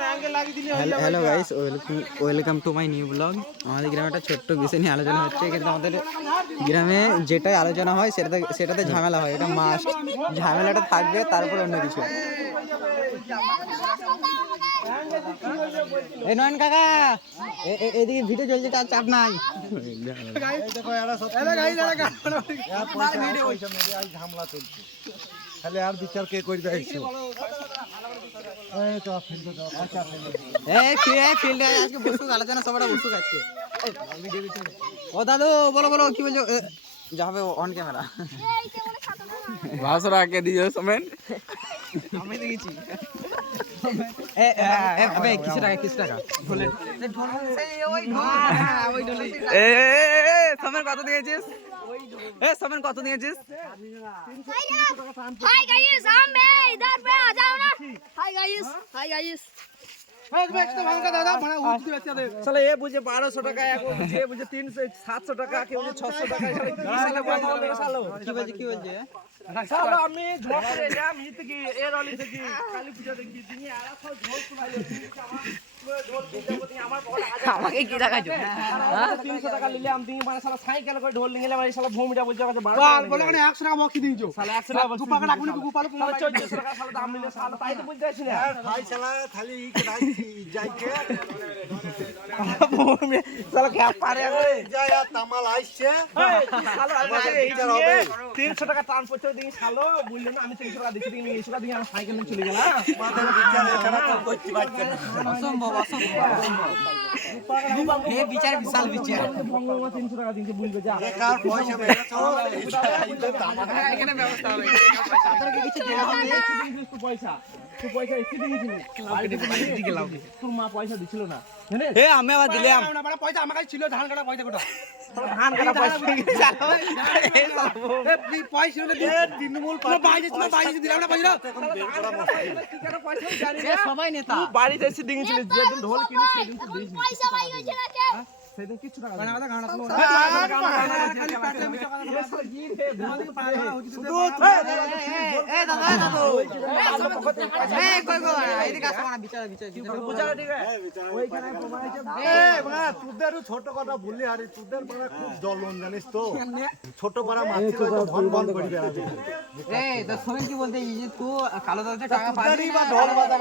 Hello guys, welcome to my new blog. আমাদের গ্রামে একটা ছোট্ট বিষয় নিয়ে আলোচনা হচ্ছে, কিন্তু আমাদের গ্রামে যেটাই আলোচনা হয় সেটাতে ঝামেলা হয়। এটা মাস্ট, ঝামেলাটা থাকবে, তারপর অন্য কিছু। এই নয়ন কাকা, এদিকে ভিডিও চলছে, তার চাপ নাই। ঝামেলা চলছে, তাহলে আর বিচার কে করবে? আজকে বসুক আলোচনা, সবাই বসুক আজকে। ও দাদু, বলো বলো, কি বলছো? যা হবে অন ক্যামেরা। ভাষা কে দিও সমেন, আমি দেখেছি। কিছু টাকা সমেন কত দিয়েছিস? সমেন কত দিয়েছিস? हाय गाइस, हम मैं इधर पे आ जाओ ना। Hi guys, hi guys. साला ये बुझे 1200 টাকা, এক বুঝে বুঝে 300 700 টাকা, কে বুঝে 600 টাকা। সালা কথা বলে সালো কি বলছে? সালা আমি ঝড় করে এলাম ই থেকে এর অলি থেকে কালী পূজা দেখি তিনি আর সব ঝড় কুলাইলো। আমাকে কি দেখাচ্ছো? 300 টাকা নিলাম, দিন মানে সালা সাইকেল করে ঢোল নিয়ে গেলাম। এই সালা ভূমিটা বলছে কাছে 12 বলে মানে 100 টাকা বকি দিছো। সালা 100 টাকা বলছি, গুপাকা ডাকুনি গুপালো সালা 1400 টাকা সালা দাম নিলে সালা, তাই তো বুঝতে পারছি না। ভাই শালা খালি ই কে ডাইছি যাইকে সালা গ্যাপ পারে রে যায় আর তামাল আইছে। সালা এই 300 টাকা টান পড়তে দিন সালো বললেন আমি 300 টাকা দিছি, দিন 100 টাকা দিয়ে আমি সাইকেল নিয়ে চলে গেলাম। মাথার বিচার এখানে তো করতে পারছে না। অসম্ভব। এই বিচার বিশাল বিচার। ভঙ্গমা 300 টাকা দিনকে বলবে যা কার পয়সা মেরেছো এইটা তামাল এখানে ব্যবস্থা হবে। পয়সা এসে দিয়েছিল, তোর মা পয়সা দিছিল না। আমি আবার দিলাম পয়সা আমার কাছে ছিল, ধান কাটা পয়সা কোটা ধান কাটা পয়সা পয়সা ছিল তৃণমূল বাইরে দিলাম না পয়সা। সবাই নেতা। বাড়িতে এসে দিয়েছিল, যেদিন ঢোল কিনি সেদিন তো দিয়েছিল, पैसा भाई होছে না কে? সেদিন কিছু টাকা মানে আমাদের গানা শুনো তোদের ছোট কথা বললি, আরে তোদের পাড়া খুব জ্বলন জানিস তো, ছোট পাড়া মাছ ভন ভন করি বেড়াবে। কি বলতে, তুই কালো দাদা টাকা পাবি ঢোল বাজা